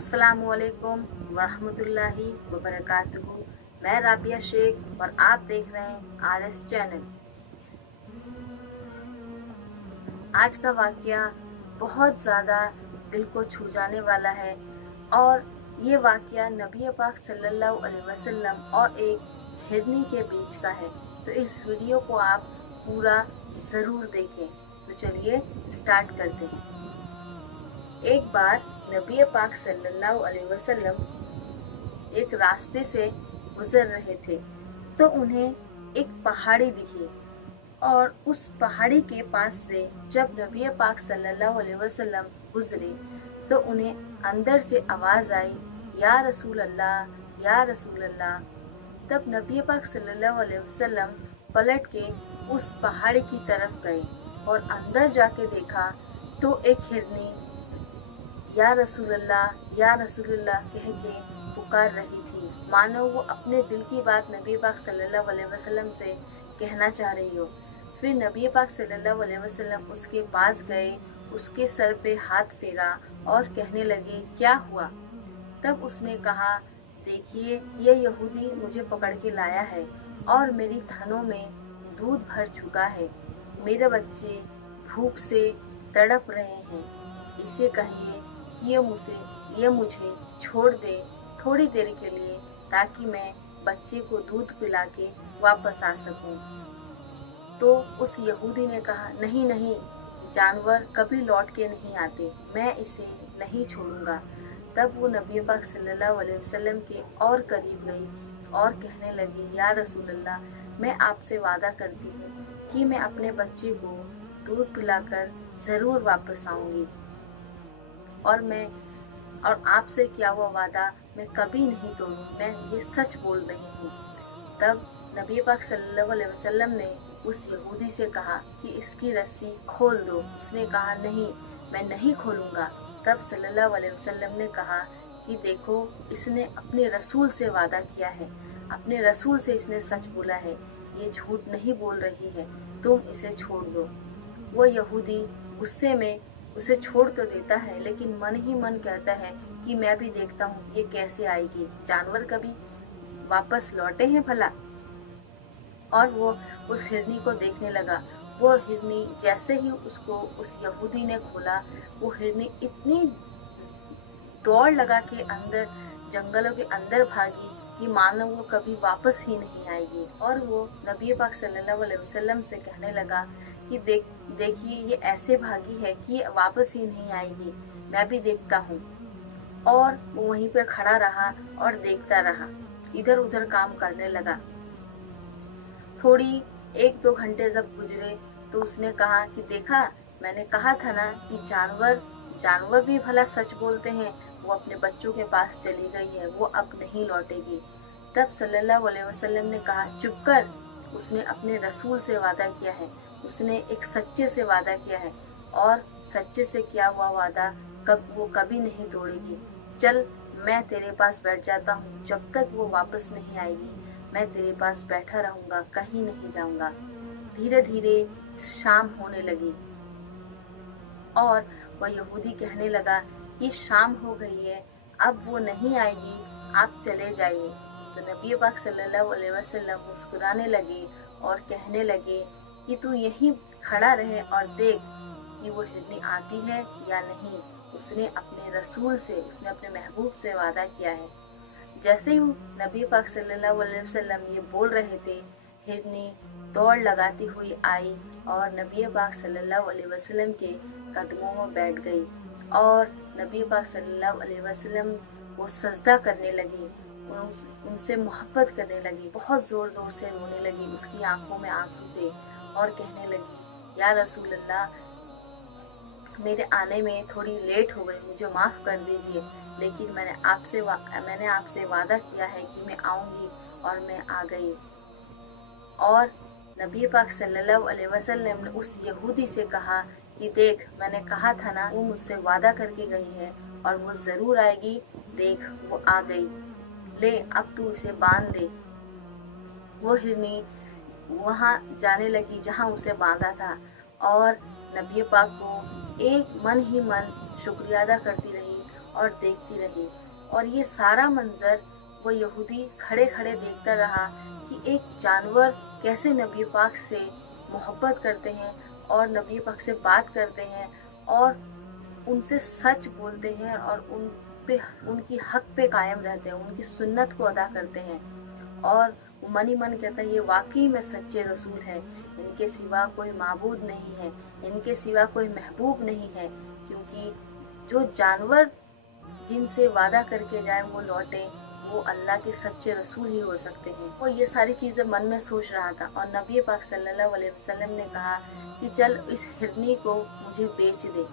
अस्सलामुअलैकुम वरहमतुल्लाहि वबरकातुहू। मैं राबिया शेख और आप देख रहे हैं RS चैनल। आज का वाकया बहुत ज़्यादा दिल को छू जाने वाला है और ये वाकया नबी पाक सल्लल्लाहु अलैहि वसल्लम और एक हिरनी के बीच का है। तो इस वीडियो को आप पूरा ज़रूर देखें। तो चलिए स्टार्ट करते हैं। एक बार नबी पाक सल्लल्लाहु अलैहि वसल्लम एक रास्ते से गुजर रहे थे तो उन्हें एक पहाड़ी दिखी और उस पहाड़ी के पास से जब नबी पाक सल्लल्लाहु अलैहि वसल्लम गुजरे तो उन्हें अंदर से आवाज़ आई, या रसूल अल्लाह, या रसूल अल्लाह। तब नबी पाक सल्लल्लाहु अलैहि वसल्लम पलट के उस पहाड़ी की तरफ गए और अंदर जाके देखा तो एक हिरनी या रसूल अल्लाह कह के पुकार रही थी, मानो वो अपने दिल की बात नबी पाक सल्लल्लाहु अलैहि वसल्लम से कहना चाह रही हो। फिर नबी पाक सल्लल्लाहु अलैहि वसल्लम उसके पास गए, उसके सर पे हाथ फेरा और कहने लगे, क्या हुआ? तब उसने कहा, देखिए ये यहूदी मुझे पकड़ के लाया है और मेरी थनों में दूध भर चुका है। मेरे बच्चे भूख से तड़प रहे हैं। इसे कहिए कि ये मुझे छोड़ दे थोड़ी देर के लिए, ताकि मैं बच्चे को दूध पिला के वापस आ सकूं। तो उस यहूदी ने कहा, नहीं नहीं, जानवर कभी लौट के नहीं आते, मैं इसे नहीं छोड़ूंगा। तब वो नबी पाक सल्लल्लाहु अलैहि वसल्लम के और करीब गई और कहने लगी, या रसूल अल्लाह, मैं आपसे वादा करती हूँ कि मैं अपने बच्चे को दूध पिलाकर ज़रूर वापस आऊँगी और आपसे किया हुआ वादा मैं कभी नहीं तोड़ूँ, मैं ये सच बोल रही हूँ। तब नबी पाक सल्लल्लाहु अलैहि वसल्लम ने उस यहूदी से कहा कि इसकी रस्सी खोल दो। उसने कहा, नहीं, मैं नहीं खोलूँगा। तब सल्लल्लाहु अलैहि वसल्लम ने कहा कि देखो, इसने अपने रसूल से वादा किया है, अपने रसूल से इसने सच बोला है, ये झूठ नहीं बोल रही है, तुम इसे छोड़ दो। वो यहूदी गुस्से में उसे छोड़ तो देता है, लेकिन मन ही मन कहता है कि मैं भी देखता हूँ ये कैसे आएगी, जानवर कभी वापस लौटे हैं भला। और वो उस हिरनी को देखने लगा। वो हिरनी जैसे ही उसको उस यहूदी ने खोला, वो हिरनी इतनी दौड़ लगा के अंदर जंगलों के अंदर भागी कि मानो वो कभी वापस ही नहीं आएगी। और वो नबी पाक सल्लल्लाहु अलैहि वसल्लम से कहने लगा कि देखिए ये ऐसे भागी है कि वापस ही नहीं आएगी, मैं भी देखता हूँ। और वो वहीं पे खड़ा रहा और देखता रहा, इधर उधर काम करने लगा। थोड़ी 1-2 घंटे जब गुजरे तो उसने कहा कि देखा, मैंने कहा था ना कि जानवर भी भला सच बोलते हैं। वो अपने बच्चों के पास चली गई है, वो अब नहीं लौटेगी। तब सल्लल्लाहु अलैहि वसल्लम ने कहा, चुप कर, उसने अपने रसूल से वादा किया है, उसने एक सच्चे से वादा किया है और सच्चे से किया हुआ वादा वो कभी नहीं तोड़ेगी। चल, मैं तेरे पास बैठ जाता हूँ, जब तक वो वापस नहीं आएगी मैं तेरे पास बैठा रहूंगा, कहीं नहीं जाऊंगा। धीरे धीरे शाम होने लगी और वह यहूदी कहने लगा कि शाम हो गई है, अब वो नहीं आएगी, आप चले जाइए। तो नबी पाक सल्लल्लाहु अलैहि वसल्लम मुस्कुराने लगे और कहने लगे कि तू यहीं खड़ा रहे और देख कि वो हिरनी आती है या नहीं। उसने अपने रसूल से, उसने अपने महबूब से वादा किया है। जैसे ही नबी पाक सल्लल्लाहु अलैहि वसल्लम ये बोल रहे थे, हिरनी दौड़ लगाती हुई आई और नबी पाक सल्लल्लाहु अलैहि वसल्लम के कदमों में बैठ गई और नबी पाक सल्लल्लाहु अलैहि वसल्लम वो सजदा करने लगी, उनसे मोहब्बत करने लगी, बहुत जोर जोर से रोने लगी, उसकी आंखों में आंसू थे और कहने लगी, या रसूल अल्लाह, मेरे आने में थोड़ी लेट हो गई, मुझे माफ़ कर दीजिए, लेकिन मैंने आपसे वादा किया है कि मैं आऊँगी और मैं आ गई। और नबी पाक सल्लल्लाहु अलैहि वसल्लम ने उस यहूदी से कहा कि देख, मैंने कहा था ना, वो मुझसे वादा करके गई है और वो ज़रूर आएगी, देख वो आ गई, ले अब तू इसे बांध दे। वो हिरनी वहाँ जाने लगी जहाँ उसे बांधा था और नबी पाक को एक मन ही मन शुक्रिया अदा करती रही और देखती रही। और ये सारा मंजर वो यहूदी खड़े खड़े देखता रहा कि एक जानवर कैसे नबी पाक से मोहब्बत करते हैं और नबी पाक से बात करते हैं और उनसे सच बोलते हैं और उन पे उनकी हक पे कायम रहते हैं, उनकी सुन्नत को अदा करते हैं। और मन ही मन कहता है ये वाकई में सच्चे रसूल हैं, इनके सिवा कोई माबूद नहीं है, इनके सिवा कोई महबूब नहीं है। क्योंकि जो जानवर जिनसे वादा करके जाए वो लौटे, वो अल्लाह के सच्चे रसूल ही हो सकते हैं। वो ये सारी चीज़ें मन में सोच रहा था और नबी पाक सल्लल्लाहु अलैहि वसल्लम ने कहा कि चल इस हिरनी को मुझे बेच दे।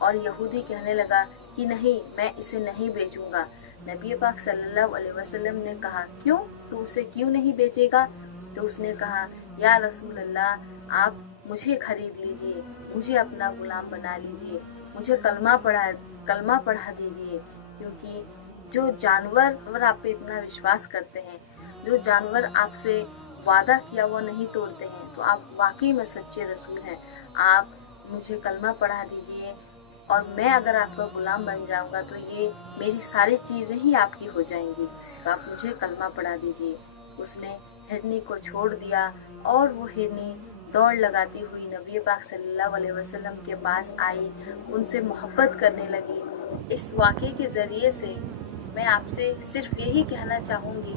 और यहूदी कहने लगा कि नहीं, मैं इसे नहीं बेचूंगा। नबी पाक सल्लल्लाहु अलैहि वसल्लम ने कहा क्यों, तू उसे क्यों नहीं बेचेगा? तो उसने कहा या रसूल अल्लाह, आप मुझे खरीद लीजिए, मुझे अपना गुलाम बना लीजिए, मुझे कलमा पढ़ा दीजिए। क्योंकि जो जानवर आप पे इतना विश्वास करते हैं, जो जानवर आपसे वादा किया वो नहीं तोड़ते हैं, तो आप वाकई में सच्चे रसूल हैं। आप मुझे कलमा पढ़ा दीजिए और मैं अगर आपका गुलाम बन जाऊंगा तो ये मेरी सारी चीज़ें ही आपकी हो जाएंगी, तो आप मुझे कलमा पढ़ा दीजिए। उसने हिरनी को छोड़ दिया और वो हिरनी दौड़ लगाती हुई नबी पाक सल्लल्लाहु अलैहि वसल्लम के पास आई, उनसे मोहब्बत करने लगी। इस वाक़े के ज़रिए से मैं आपसे सिर्फ यही कहना चाहूँगी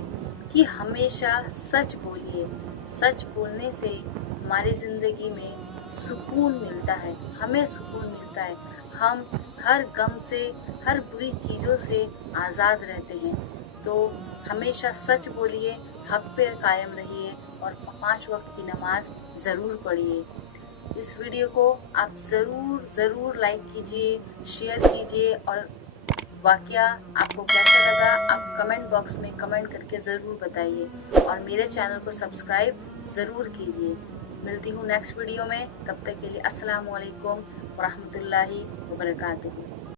कि हमेशा सच बोलिए। सच बोलने से हमारी ज़िंदगी में सुकून मिलता है, हमें सुकून मिलता है। हम हर गम से, हर बुरी चीज़ों से आज़ाद रहते हैं। तो हमेशा सच बोलिए, हक पे कायम रहिए और 5 वक्त की नमाज ज़रूर पढ़िए। इस वीडियो को आप ज़रूर लाइक कीजिए, शेयर कीजिए और वाक़या आपको कैसा लगा आप कमेंट बॉक्स में कमेंट करके ज़रूर बताइए और मेरे चैनल को सब्सक्राइब ज़रूर कीजिए। मिलती हूँ नेक्स्ट वीडियो में, तब तक के लिए अस्सलामु अलैकुम व रहमतुल्लाहि व बरकातुहू।